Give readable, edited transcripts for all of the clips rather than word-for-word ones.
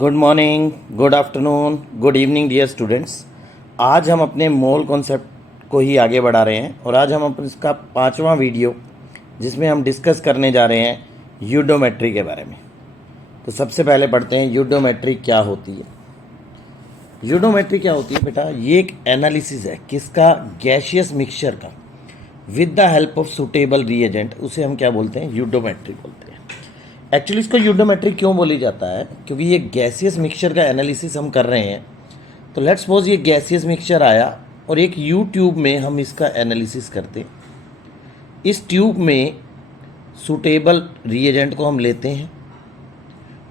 Good morning, good afternoon, good evening dear students. आज हम अपने मोल कॉन्सेप्ट को ही आगे बढ़ा रहे हैं और आज हम अपने इसका 5वां वीडियो जिसमें हम डिस्कस करने जा रहे हैं यूडोमेट्री के बारे में। तो सबसे पहले पढ़ते हैं यूडोमेट्री क्या होती है। यूडोमेट्री क्या होती है बेटा? ये एक एनालिसिस है किसका? गैसियस मिक्सचर का with the help of suitable reagent. उसे हम क्या बोलते हैं? यूडोमेट्री बोलते हैं। एक्चुअली इसको यूडोमेट्री क्यों बोली जाता है? क्योंकि ये गैसियस मिक्सचर का एनालिसिस हम कर रहे हैं। तो लेट्स सपोज ये गैसियस मिक्सचर आया और एक यू ट्यूब में हम इसका एनालिसिस करते हैं। इस ट्यूब में सूटेबल रिएजेंट को हम लेते हैं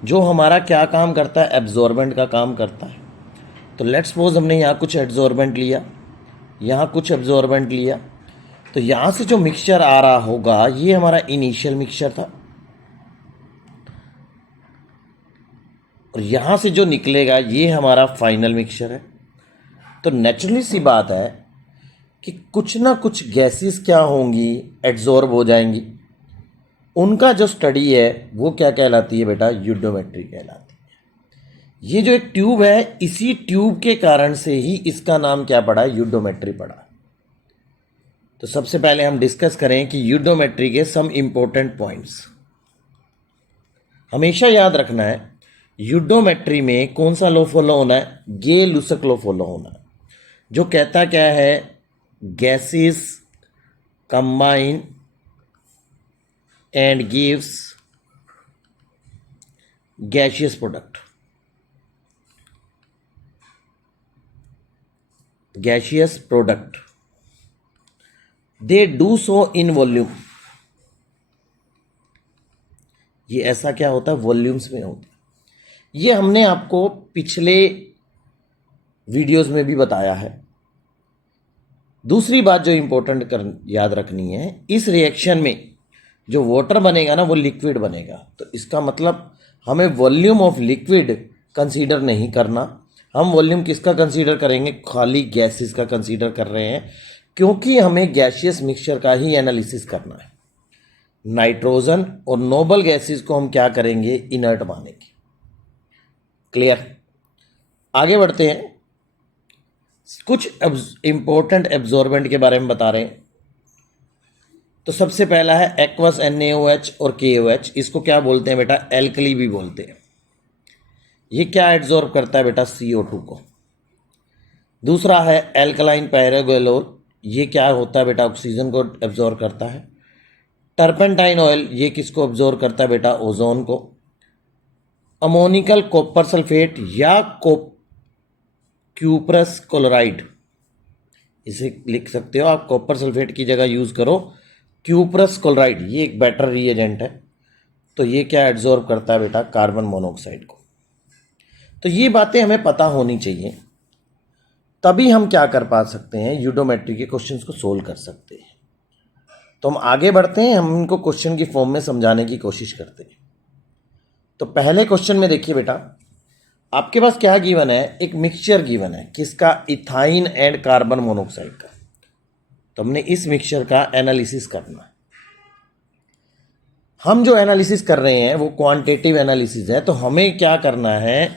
जो हमारा क्या काम करता है? एब्जॉर्बेंट का काम करता है। तो लेट्स सपोज हमने यहाँ कुछ एब्जॉर्बेंट लिया, यहाँ कुछ एब्जॉर्बेंट लिया, तो यहाँ से जो मिक्सचर आ रहा होगा ये हमारा इनिशियल मिक्सचर था और यहाँ से जो निकलेगा ये हमारा फाइनल मिक्सचर है। तो नेचुरली सी बात है कि कुछ ना कुछ गैसेस क्या होंगी? एड्जॉर्ब हो जाएंगी। उनका जो स्टडी है वो क्या कहलाती है बेटा? यूडोमेट्री कहलाती है। ये जो एक ट्यूब है, इसी ट्यूब के कारण से ही इसका नाम क्या पड़ा? यूडोमेट्री पड़ा। तो सबसे पहले हम डिस्कस करें कि यूडोमेट्री के सम इंपॉर्टेंट पॉइंट्स। हमेशा याद रखना है यूडोमेट्री में कौन सा लॉ फॉलो होना है? गे-लुसक लॉ फॉलो होना है, जो कहता क्या है? Gases combine and gives gaseous product. Gaseous product they do so in volume. ये ऐसा क्या होता है? वॉल्यूम्स में होता है। ये हमने आपको पिछले वीडियोस में भी बताया है। दूसरी बात जो इंपॉर्टेंट याद रखनी है, इस रिएक्शन में जो वाटर बनेगा ना वो लिक्विड बनेगा। तो इसका मतलब हमें वॉल्यूम ऑफ लिक्विड कंसीडर नहीं करना। हम वॉल्यूम किसका कंसीडर करेंगे? खाली गैसेस का कंसीडर कर रहे हैं, क्योंकि हमें गैसियस मिक्सचर का ही एनालिसिस करना है। नाइट्रोजन और नोबल गैसेस को हम क्या करेंगे? इनर्ट मानेंगे। क्लियर? आगे बढ़ते हैं। कुछ इंपॉर्टेंट एब्जॉर्बेंट के बारे में बता रहे हैं। तो सबसे पहला है एक्वस NaOH और KOH। इसको क्या बोलते हैं बेटा? एल्कली भी बोलते हैं। ये क्या एब्जॉर्ब करता है बेटा? CO2 को। दूसरा है एल्कलाइन पैरागोलोल। ये क्या होता है बेटा? ऑक्सीजन को एब्जॉर्ब करता है। टर्पेंटाइन ऑयल, ये किसको एब्जॉर्ब करता है बेटा? ओजोन को। अमोनिकल कॉपर सल्फेट या क्यूप्रस क्लोराइड, इसे लिख सकते हो आप। कॉपर सल्फेट की जगह यूज करो क्यूप्रस क्लोराइड, ये एक बेटर रिएजेंट है। तो ये क्या एब्जॉर्ब करता है बेटा? कार्बन मोनोऑक्साइड को। तो ये बातें हमें पता होनी चाहिए, तभी हम क्या कर पा सकते हैं? यूडोमेट्री के क्वेश्चंस को सोल्व कर सकते हैं। तो हम आगे बढ़ते हैं, हम इनको क्वेश्चन की फॉर्म में समझाने की कोशिश करते हैं। तो पहले क्वेश्चन में देखिए बेटा, आपके पास क्या गिवन है? एक मिक्सचर गिवन है किसका? इथाइन एंड कार्बन मोनोऑक्साइड का। तो हमने इस मिक्सचर का एनालिसिस करना है। हम जो एनालिसिस कर रहे हैं वो क्वांटिटेटिव एनालिसिस है। तो हमें क्या करना है?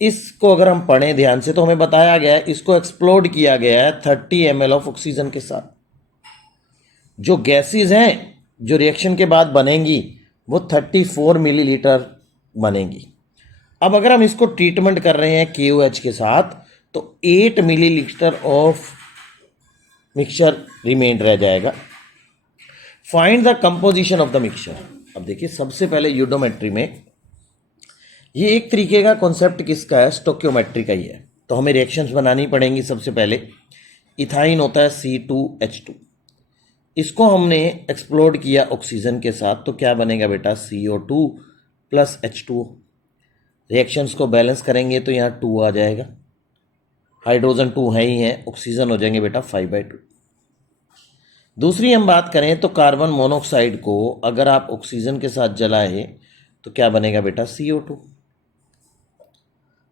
इसको अगर हम पढ़ें ध्यान से तो हमें बताया गया है इसको एक्सप्लोड किया गया है 30 ml ऑफ ऑक्सीजन के साथ। जो गैसेस हैं जो रिएक्शन के बाद बनेंगी वो 34 मिलीलीटर बनेंगी। अब अगर हम इसको ट्रीटमेंट कर रहे हैं KOH के साथ तो 8 मिलीलीटर ऑफ मिक्सचर रिमेन रह जाएगा। Find the composition of the mixture. अब देखिए, सबसे पहले यूडोमेट्री में ये एक तरीके का कॉन्सेप्ट किसका है? स्टोक्योमेट्री का ही है। तो हमें रिएक्शंस बनानी पड़ेंगी। सबसे पहले इथाइन होता है C2H2, इसको हमने एक्सप्लोड किया ऑक्सीजन के साथ, तो क्या बनेगा बेटा? CO2 plus H2O। रिएक्शंस को बैलेंस करेंगे तो यहाँ 2 आ जाएगा। हाइड्रोजन 2 है ही है, ऑक्सीजन हो जाएंगे बेटा 5/2। दूसरी हम बात करें तो कार्बन मोनोऑक्साइड को अगर आप ऑक्सीजन के साथ जलाए तो क्या बनेगा बेटा? CO2।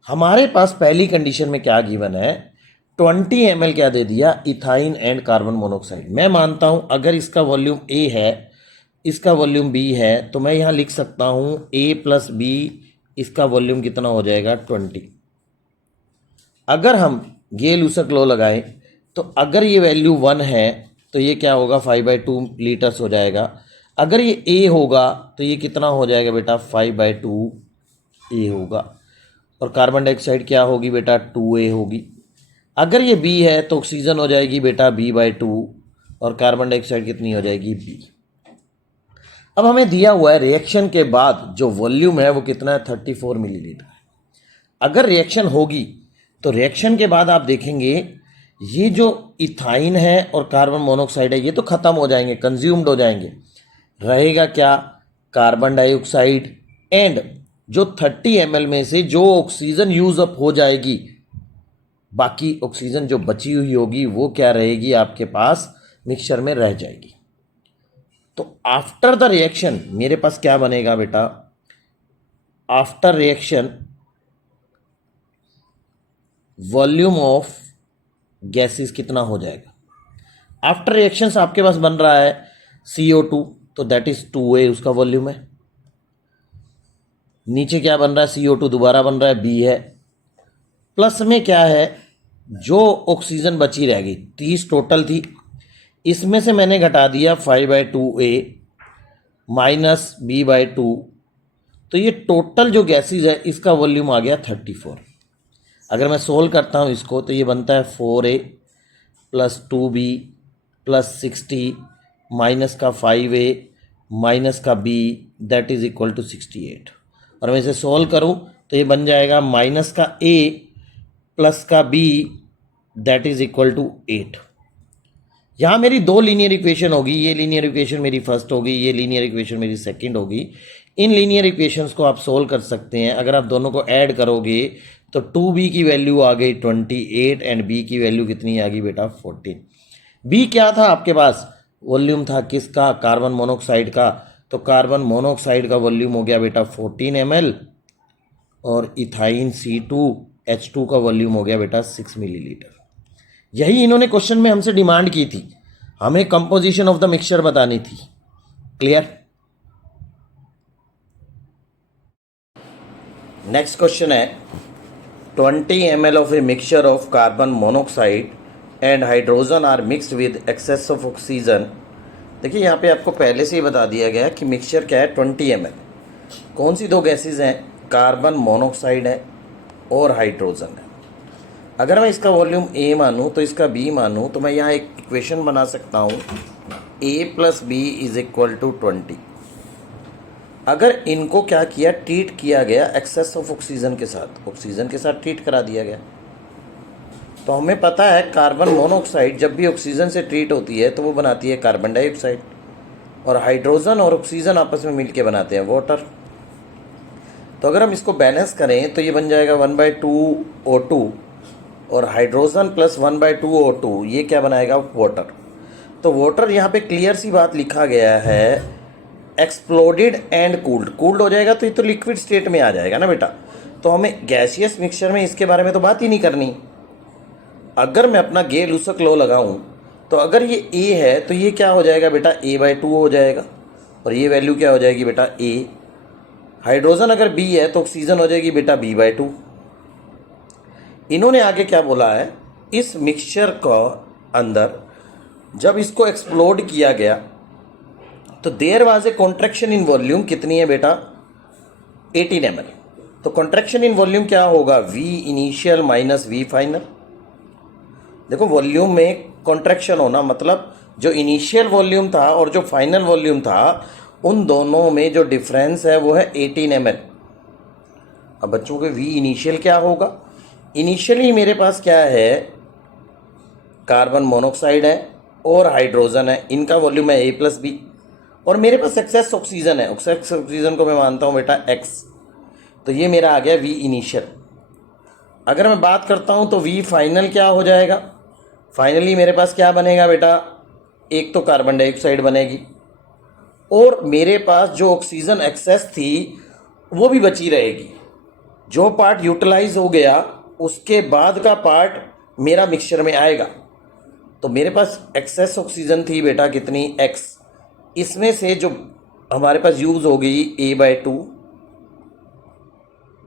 हमारे पास पहली कंडीशन में क्या गिवन है? 20 ml क्या दे दिया? Ethyne and carbon monoxide. मैं मानता हूं अगर इसका वॉल्यूम A है, इसका वॉल्यूम B है, तो मैं यहां लिख सकता हूं A + B इसका वॉल्यूम कितना हो जाएगा 20। अगर हम गे-लूसक लॉ लगाएं तो अगर ये वैल्यू 1 है तो ये क्या होगा 5/2 लीटर्स हो जाएगा। अगर ये ए होगा तो ये कितना हो जाएगा बेटा 5/2 ए होगा। और कार्बन डाइऑक्साइड क्या होगी बेटा 2A होगी। अगर ये बी है तो ऑक्सीजन हो जाएगी बेटा B/2 और कार्बन डाइऑक्साइड कितनी हो जाएगी बी। अब हमें दिया हुआ है रिएक्शन के बाद जो वॉल्यूम है वो कितना है 34 मिलीलीटर। अगर रिएक्शन होगी तो रिएक्शन के बाद आप देखेंगे ये जो इथाइन है और कार्बन मोनोऑक्साइड है ये तो खत्म हो जाएंगे, कंज्यूम्ड हो जाएंगे। रहेगा क्या कार्बन डाइऑक्साइड एंड जो 30 ml में से जो ऑक्सीजन यूज अप हो जाएगी, बाकी ऑक्सीजन जो बची हुई होगी वो क्या रहेगी आपके पास मिक्सचर में रह जाएगी। तो आफ्टर द रिएक्शन मेरे पास क्या बनेगा बेटा, after reaction volume of gases कितना हो जाएगा। आफ्टर रिएक्शंस आपके पास बन रहा है CO2 तो दैट इज 2A उसका वॉल्यूम है। नीचे क्या बन रहा है CO2 दोबारा बन रहा है B है। प्लस में क्या है जो ऑक्सीजन बची रहेगी 30 टोटल थी, इसमें से मैंने घटा दिया 5/2A माइनस B/2 तो ये टोटल जो गैसेज है इसका वॉल्यूम आ गया 34। अगर मैं सोल्व करता हूँ इसको तो ये बनता है 4A plus 2B plus 60 minus का 5A माइनस का B that is equal to 68। और मैं इसे सोल्व करूँ तो ये बन जाएगा माइनस का A प्लस का B that is equal to 8। यहाँ मेरी दो लीनियर इक्वेशन होगी, ये लीनियर इक्वेशन मेरी फर्स्ट होगी, ये लीनियर इक्वेशन मेरी सेकंड होगी। इन लीनियर इक्वेशंस को आप सोल्व कर सकते हैं। अगर आप दोनों को ऐड करोगे तो 2B की वैल्यू आ गई 28 एंड B की वैल्यू कितनी आ गई बेटा 14। B क्या था आपके पास, वॉल्यूम था किसका, कार्बन मोनोऑक्साइड का। तो कार्बन मोनोऑक्साइड का वॉल्यूम हो गया बेटा 14 ml और इथाइन C2H2 का वॉल्यूम हो गया बेटा 6 मिलीलीटर। यही इन्होंने क्वेश्चन में हमसे डिमांड की थी, हमें कंपोजिशन ऑफ द मिक्सचर बतानी थी। क्लियर। नेक्स्ट क्वेश्चन है 20 ml of a mixture of carbon monoxide and hydrogen are mixed with excess of oxygen. देखिए यहाँ पे आपको पहले से ही बता दिया गया कि मिक्सचर क्या है 20 ml। कौन सी दो गैसेज हैं, कार्बन मोनोऑक्साइड है और हाइड्रोजन है। अगर मैं इसका वॉल्यूम A मानूँ तो इसका B मानूँ तो मैं यहाँ एक इक्वेशन बना सकता हूँ A plus B is equal to 20। अगर इनको क्या किया, ट्रीट किया गया एक्सेस ऑफ ऑक्सीजन के साथ, ऑक्सीजन के साथ ट्रीट करा दिया गया, तो हमें पता है कार्बन मोनोऑक्साइड जब भी ऑक्सीजन से ट्रीट होती है तो वो बनाती है कार्बन डाइऑक्साइड और हाइड्रोजन और ऑक्सीजन आपस में मिलके बनाते हैं वाटर। तो अगर हम इसको बैलेंस करें तो ये बन जाएगा 1/2 O2 और हाइड्रोजन प्लस 1/2 O2 ये क्या बनाएगा वाटर। तो वाटर यहाँ पे क्लियर सी बात लिखा गया है एक्सप्लोडेड एंड कूल्ड। कूल्ड हो जाएगा तो ये तो लिक्विड स्टेट में आ जाएगा ना बेटा, तो हमें गैसियस मिक्सचर में इसके बारे में तो बात ही नहीं करनी। अगर मैं अपना गे-लूसक लॉ लगाऊं तो अगर ये A है तो ये क्या हो जाएगा बेटा A/2 हो जाएगा और ये वैल्यू क्या हो जाएगी बेटा A। हाइड्रोजन अगर B है तो ऑक्सीजन हो जाएगी बेटा B/2। इन्होंने आगे क्या बोला है, इस मिक्सचर का अंदर जब इसको एक्सप्लोड किया गया तो there was a contraction in volume कितनी है बेटा 18 ml। तो कॉन्ट्रैक्शन इन वॉल्यूम क्या होगा V initial minus V final. देखो वॉल्यूम में कॉन्ट्रैक्शन होना मतलब जो इनिशियल वॉल्यूम था और जो फाइनल वॉल्यूम था उन दोनों में जो डिफरेंस है वो है 18 ml। अब बच्चों के V इनिशियल क्या होगा, इनिशियली मेरे पास क्या है कार्बन मोनोऑक्साइड है और हाइड्रोजन है, इनका वॉल्यूम है A प्लस B और मेरे पास एक्सेस ऑक्सीजन है, एक्सेस ऑक्सीजन को मैं मानता हूँ बेटा X। तो ये मेरा आ गया V इनिशियल। अगर मैं बात करता हूँ तो V फाइनल क्या हो जाएगा, फाइनली मेरे पास क्या बनेगा बेटा, एक तो कार्बन डाइऑक्साइड बनेगी और मेरे पास जो ऑक्सीजन एक्सेस थी वो भी बची रहेगी। जो पार्ट यूटिलाइज हो गया उसके बाद का पार्ट मेरा मिक्सचर में आएगा। तो मेरे पास एक्सेस ऑक्सीजन थी बेटा कितनी X, इसमें से जो हमारे पास यूज़ हो गई A/2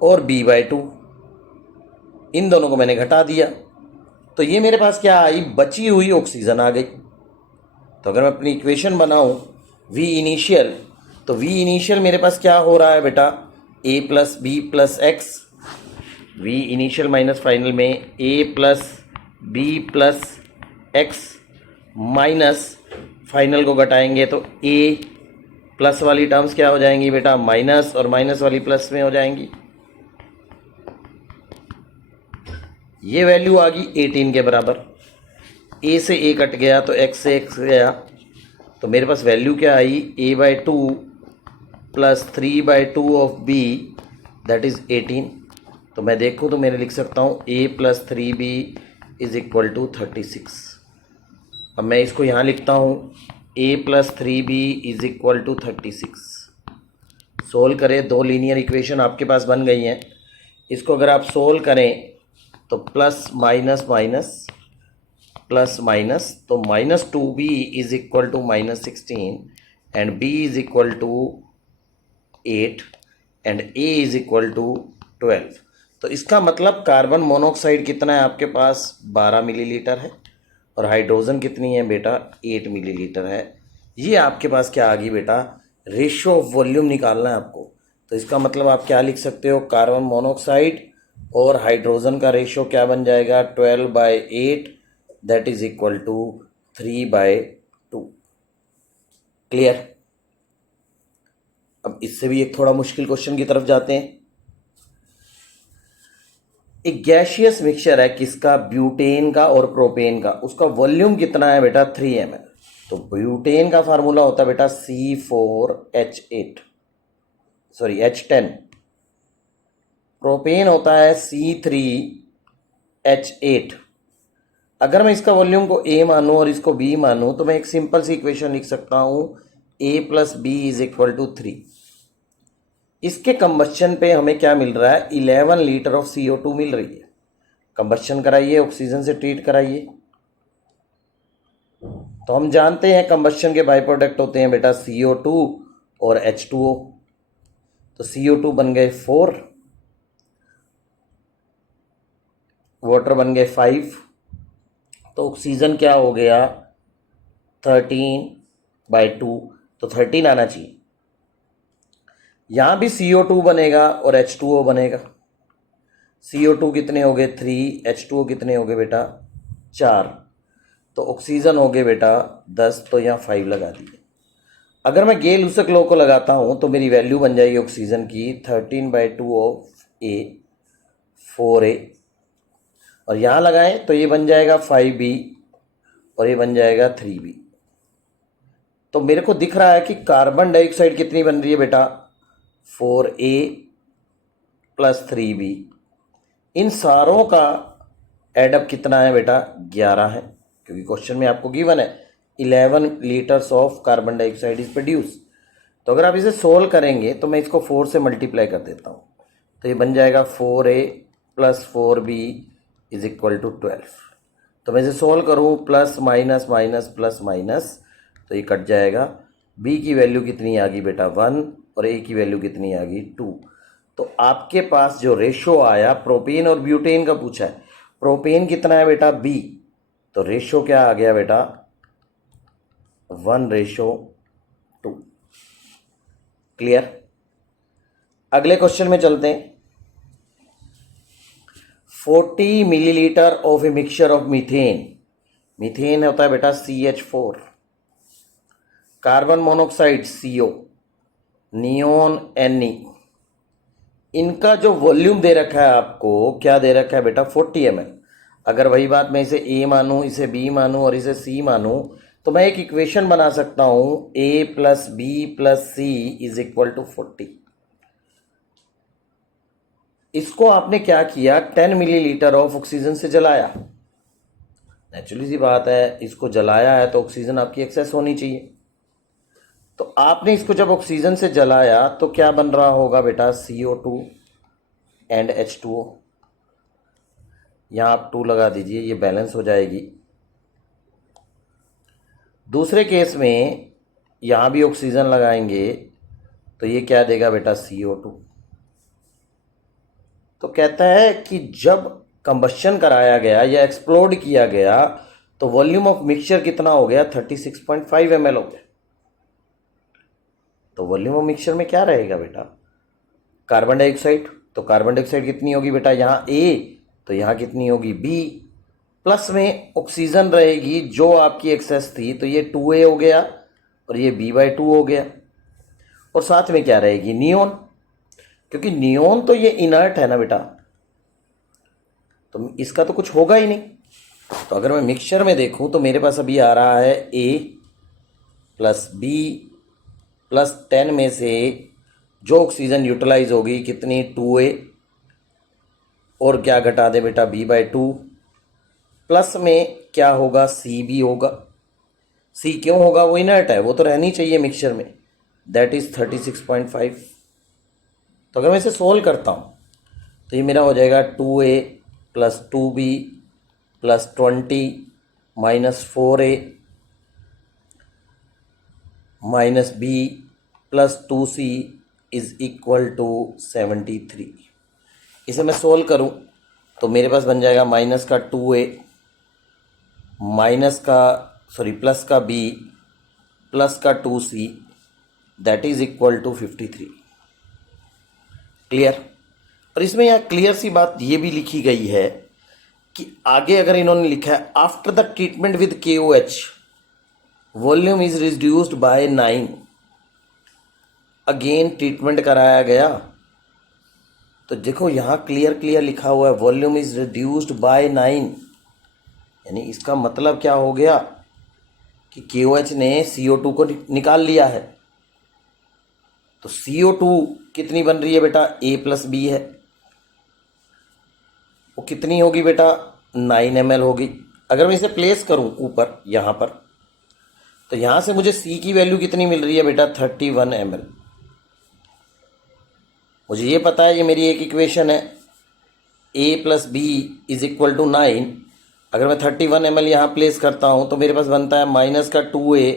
और B/2, इन दोनों को मैंने घटा दिया, तो ये मेरे पास क्या आई, बची हुई ऑक्सीजन आ गई। तो अगर मैं अपनी इक्वेशन बनाऊं V इनिशियल, तो V इनिशियल मेरे पास क्या हो रहा है बेटा, A plus B plus X, V initial minus final में A plus B plus X minus final को घटाएंगे तो A प्लस वाली टर्म्स क्या हो जाएंगी बेटा, माइनस, और माइनस वाली प्लस में हो जाएंगी। ये वैल्यू आ गई 18 के बराबर। A से A कट गया तो x से x गया, तो मेरे पास वैल्यू क्या आई, A/2 plus 3/2 of B, that is 18। तो मैं देखूँ तो मैंने लिख सकता हूँ A plus 3B is equal to 36। अब मैं इसको यहाँ लिखता हूँ A plus 3B is equal to 36। Solve करें, दो लीनियर इक्वेशन आपके पास बन गई हैं। इसको अगर आप सोल्व करें तो plus minus minus plus minus, तो -2B is equal to -16 and B is equal to 8 and A is equal to 12। तो इसका मतलब कार्बन मोनोऑक्साइड कितना है आपके पास, 12 मिलीलीटर है, और हाइड्रोजन कितनी है बेटा, 8 मिलीलीटर है। ये आपके पास क्या आ गई बेटा, रेशियो ऑफ वॉल्यूम निकालना है आपको। तो इसका मतलब आप क्या लिख सकते हो, कार्बन मोनोऑक्साइड और हाइड्रोजन का रेशियो क्या बन जाएगा, 12/8, that is equal to 3/2। Clear. अब इससे भी एक थोड़ा मुश्किल क्वेश्चन की तरफ जाते हैं। एक गैशियस मिक्सचर है किसका, ब्यूटेन का और प्रोपेन का, उसका वॉल्यूम कितना है बेटा, 3 ml। तो ब्यूटेन का फार्मूला होता है बेटा C4H8, सॉरी H10। प्रोपेन होता है C3H8। अगर मैं इसका वॉल्यूम को A मानूं और इसको B मानूं तो मैं एक सिंपल सी इक्वेशन लिख सकता हूं, A plus B is equal to 3। इसके कंबस्शन पे हमें क्या मिल रहा है, 11 लीटर ऑफ CO2 मिल रही है। कंबस्शन कराइए, ऑक्सीजन से ट्रीट कराइए। तो हम जानते हैं कंबस्शन के बाई प्रोडक्ट होते हैं बेटा CO2 और H2O। तो CO2 बन गए 4, वाटर बन गए 5, तो ऑक्सीजन क्या हो गया 13/2, तो 13 आना चाहिए। यहां भी CO2 बनेगा और H2O बनेगा। CO2 कितने हो गए 3, H2O कितने हो गए बेटा 4, तो ऑक्सीजन हो गए बेटा 10, तो यहाँ 5 लगा दिए। अगर मैं गेल-लूसक लॉ को लगाता हूँ तो मेरी वैल्यू बन जाएगी ऑक्सीजन की 13/2 ऑफ A 4A, और यहाँ लगाएं तो ये बन जाएगा 5B और ये बन जाएगा 3B। तो मेरे को दिख रहा है कि कार्बन डाइऑक्साइड कितनी बन रही है बेटा 4A प्लस 3B। इन सारों का एडअप कितना है बेटा 11 है, क्योंकि क्वेश्चन में आपको गिवन है 11 litres of carbon dioxide is produce. तो अगर आप इसे सोल्व करेंगे तो मैं इसको 4 से मल्टीप्लाई कर देता हूँ, तो ये बन जाएगा 4A plus 4B is equal to 12। तो मैं इसे सोल्व करूँ, plus minus minus plus minus, तो ये कट जाएगा। B की वैल्यू कितनी आ गई बेटा 1 और A की वैल्यू कितनी आ गई 2। तो आपके पास जो रेशो आया, प्रोपेन और ब्यूटेन का पूछा है, प्रोपेन कितना है बेटा B, तो रेशो क्या आ गया बेटा 1/2। क्लियर। अगले क्वेश्चन में चलते हैं। 40 millilitre of a mixture of methane, methane होता है बेटा CH4, carbon monoxide CO, neon Ne, इनका जो वॉल्यूम दे रखा है आपको, क्या दे रखा है बेटा 40 ml। अगर वही बात मैं इसे A मानूं, इसे B मानूं और इसे C मानूं, तो मैं एक इक्वेशन बना सकता हूं A plus B plus C is equal to 40। इसको आपने क्या किया, 10 मिलीलीटर ऑफ ऑक्सीजन से जलाया। नेचुरली सी बात है, इसको जलाया है तो ऑक्सीजन आपकी एक्सेस होनी चाहिए। तो आपने इसको जब ऑक्सीजन से जलाया तो क्या बन रहा होगा बेटा CO2 एंड H2O। यहाँ आप 2 लगा दीजिए, ये बैलेंस हो जाएगी। दूसरे केस में यहाँ भी ऑक्सीजन लगाएंगे तो ये क्या देगा बेटा CO2, तो कहता है कि जब कंबशन कराया गया या एक्सप्लोड किया गया तो वॉल्यूम ऑफ मिक्सचर कितना हो गया, 36.5 ml हो गया। तो वॉल्यूम ऑफ मिक्सचर में क्या रहेगा बेटा, कार्बन डाइऑक्साइड। तो कार्बन डाइऑक्साइड कितनी होगी बेटा, यहाँ A, तो यहाँ कितनी होगी B, प्लस में ऑक्सीजन रहेगी जो आपकी एक्सेस थी, तो ये 2A हो गया और ये B/2 हो गया। और साथ में क्या रहेगी, नियोन, क्योंकि नियोन तो ये इनर्ट है ना बेटा, तो इसका तो कुछ होगा ही नहीं। तो अगर मैं मिक्सचर में देखूं तो मेरे पास अभी आ रहा है A प्लस B प्लस 10 में से जो ऑक्सीजन यूटिलाइज होगी कितनी, 2A, और क्या घटा दे बेटा, B/2, प्लस में क्या होगा, C भी होगा। C क्यों होगा, वो इनर्ट है, वो तो रहनी चाहिए मिक्सचर में, दैट इज 36.5। तो अगर मैं इसे सोल्व करता हूँ तो ये मेरा हो जाएगा 2A plus 2B plus 20 minus 4A minus B plus 2C is equal to 73। इसे मैं सोल्व करूं तो मेरे पास बन जाएगा माइनस का 2A प्लस का B प्लस का 2C that is equal to 53। Clear. और इसमें यहाँ क्लियर सी बात ये भी लिखी गई है कि आगे अगर इन्होंने लिखा है after the treatment with KOH volume is reduced by 9, again treatment कराया गया, तो देखो यहाँ क्लियर लिखा हुआ है वॉल्यूम इज रिड्यूस्ड बाय 9, यानी इसका मतलब क्या हो गया कि KOH ने CO2 को निकाल लिया है। तो CO2 कितनी बन रही है बेटा, A प्लस B है, वो कितनी होगी बेटा, 9 ml होगी। अगर मैं इसे प्लेस करूं ऊपर यहाँ पर, तो यहाँ से मुझे C की वैल्यू कितनी मिल रही है बेटा, 31 ml। मुझे ये पता है, ये मेरी एक इक्वेशन है, A plus B is equal to 9। अगर मैं 31 ml यहाँ प्लेस करता हूँ तो मेरे पास बनता है माइनस का 2A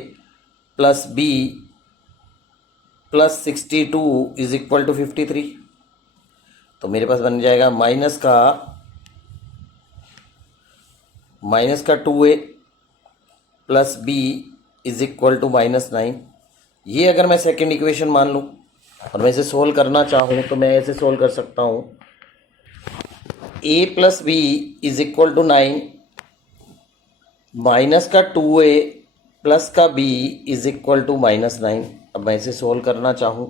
plus B plus 62 is equal to 53। तो मेरे पास बन जाएगा माइनस का 2A plus B is equal to -9। ये अगर मैं सेकेंड इक्वेशन मान लूँ और मैं इसे सोल्व करना चाहूँ तो मैं ऐसे सोल्व कर सकता हूँ, A plus B is equal to 9 minus का 2A प्लस का B इज इक्वल टू -9। अब मैं इसे सोल्व करना चाहूँ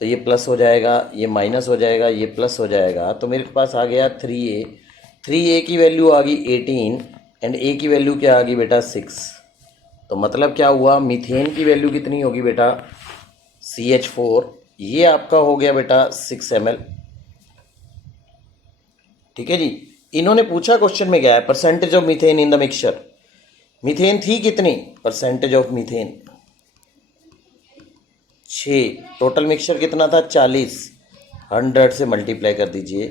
तो ये प्लस हो जाएगा, ये माइनस हो जाएगा, ये प्लस हो जाएगा, तो मेरे पास आ गया 3A। 3A की वैल्यू आ गई 18 एंड A की वैल्यू क्या आ गई बेटा, 6। तो मतलब क्या हुआ, मीथेन की वैल्यू कितनी होगी बेटा, CH4, ये आपका हो गया बेटा 6 ml। ठीक है जी। इन्होंने पूछा क्वेश्चन में क्या है, percentage of methane in the mixture. Methane थी कितनी, percentage of methane 6, total mixture कितना था 40, 100 से मल्टीप्लाई कर दीजिए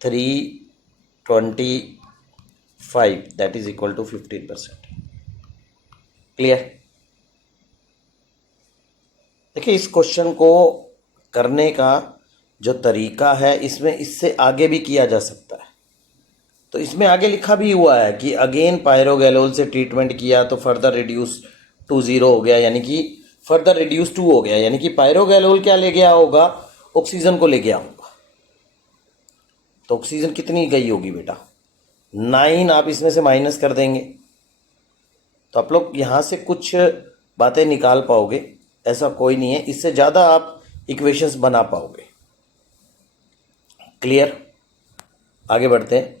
325 that is equal to 15%। Clear. देखिए इस क्वेश्चन को करने का जो तरीका है इसमें इससे आगे भी किया जा सकता है। तो इसमें आगे लिखा भी हुआ है कि अगेन पायरोगैलोल से ट्रीटमेंट किया तो फर्दर रिड्यूस टू 0 हो गया, यानी कि फर्दर रिड्यूस 2 हो गया, यानी कि पायरोगैलोल क्या ले गया होगा, ऑक्सीजन को ले गया होगा। तो ऑक्सीजन कितनी गई होगी बेटा, 9, आप इसमें से माइनस कर देंगे तो आप लोग यहाँ से कुछ बातें निकाल पाओगे, ऐसा कोई नहीं है, इससे ज़्यादा आप इक्वेशंस बना पाओगे। क्लियर। आगे बढ़ते हैं,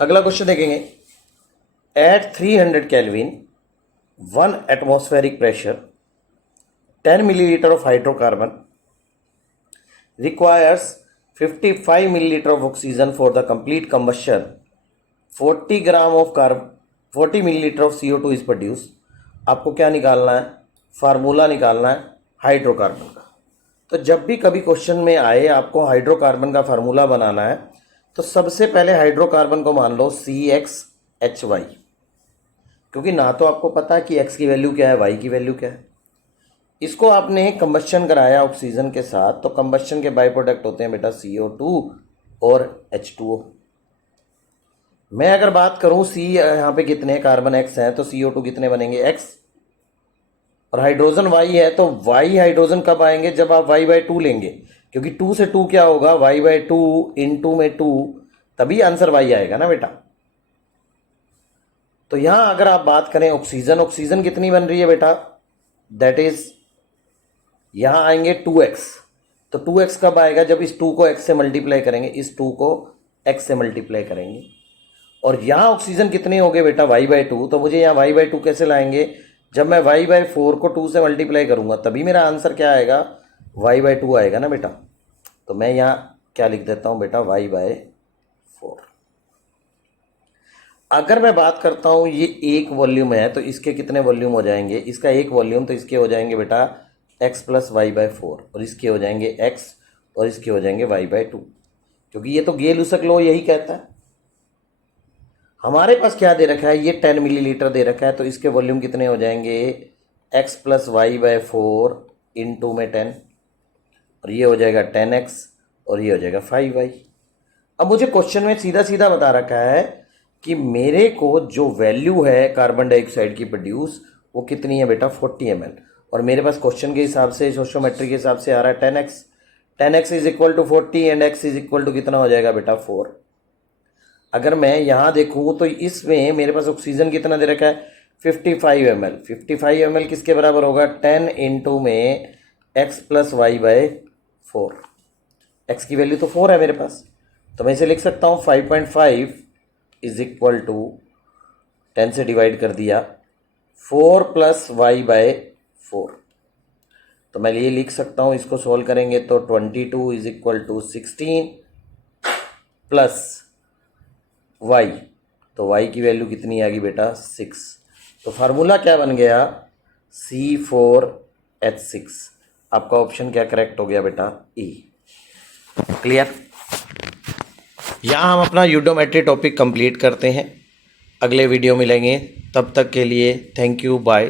अगला क्वेश्चन देखेंगे। At 300 kelvin 1 atmospheric pressure 10 millilitre of hydrocarbon requires 55 milliliter of oxygen for the complete combustion, 40 milliliter of CO2 is produced। आपको क्या निकालना है, फार्मूला निकालना है हाइड्रोकार्बन का। तो जब भी कभी क्वेश्चन में आए आपको हाइड्रोकार्बन का फार्मूला बनाना है तो सबसे पहले हाइड्रोकार्बन को मान लो CXHY, क्योंकि ना तो आपको पता है कि X की वैल्यू क्या है, Y की वैल्यू क्या है। इसको आपने कंबस्शन कराया ऑक्सीजन के साथ, तो कंबस्शन के बाई प्रोडक्ट होते हैं बेटा CO2 और H2O। मैं अगर बात करूं C यहाँ पे कितने कार्बन X हैं, तो CO2 कितने बनेंगे X, और हाइड्रोजन Y है, तो Y हाइड्रोजन कब आएंगे, जब आप Y/2 लेंगे, क्योंकि 2 से 2 क्या होगा, Y/2 इन 2 में 2, तभी आंसर Y आएगा ना बेटा। तो यहां अगर आप बात करें ऑक्सीजन, ऑक्सीजन कितनी बन रही है बेटा, दैट इज यहां आएंगे 2x। तो 2x कब आएगा, जब इस 2 को x से मल्टीप्लाई करेंगे, इस 2 को x से मल्टीप्लाई करेंगे। और यहां ऑक्सीजन कितने हो गए बेटा, Y/2, तो मुझे यहां Y/2 कैसे लाएंगे, जब मैं Y/4 को 2 से मल्टीप्लाई करूंगा, तभी मेरा आंसर क्या आएगा, Y/2 आएगा ना बेटा। तो मैं यहां क्या लिख देता हूं बेटा, Y/4। अगर मैं बात करता हूं ये एक वॉल्यूम है, तो इसके कितने वॉल्यूम हो जाएंगे, इसका एक वॉल्यूम, तो इसके हो जाएंगे बेटा x + Y/4, और इसके हो जाएंगे x, और इसके हो जाएंगे Y/2, क्योंकि ये तो गेल-लुसक लॉ यही कहता है। हमारे पास क्या दे रखा है, ये 10 मिलीलीटर दे रखा है, तो इसके वॉल्यूम कितने हो जाएंगे, x + Y/4 इन 2 में 10, और ये हो जाएगा 10x, और ये हो जाएगा 5y। अब मुझे क्वेश्चन में सीधा सीधा बता रखा है कि मेरे को जो वैल्यू है कार्बन डाइऑक्साइड की प्रोड्यूस, वो कितनी है बेटा, 40 ml, और मेरे पास क्वेश्चन के हिसाब से, सोशियोमेट्री के हिसाब से आ रहा है 10x। 10x is equal to 40 and x is equal to कितना हो जाएगा बेटा, 4। अगर मैं यहाँ देखूँ तो इसमें मेरे पास ऑक्सीजन कितना दे रखा है, 55 ml। 55 ml किसके बराबर होगा, 10 × में x + Y/4। x की वैल्यू तो 4 है मेरे पास, तो मैं इसे लिख सकता हूँ 5.5 इज इक्वल टू 10 से डिवाइड कर दिया 4 + Y/4। तो मैं ये लिख सकता हूँ, इसको सॉल्व करेंगे तो 22 is equal to 16 plus y, तो y की वैल्यू कितनी आ गई बेटा, 6। तो फार्मूला क्या बन गया, C4H6। आपका ऑप्शन क्या करेक्ट हो गया बेटा, E। क्लियर। यहाँ हम अपना यूडोमेट्री टॉपिक कंप्लीट करते हैं, अगले वीडियो मिलेंगे, तब तक के लिए थैंक यू, बाय।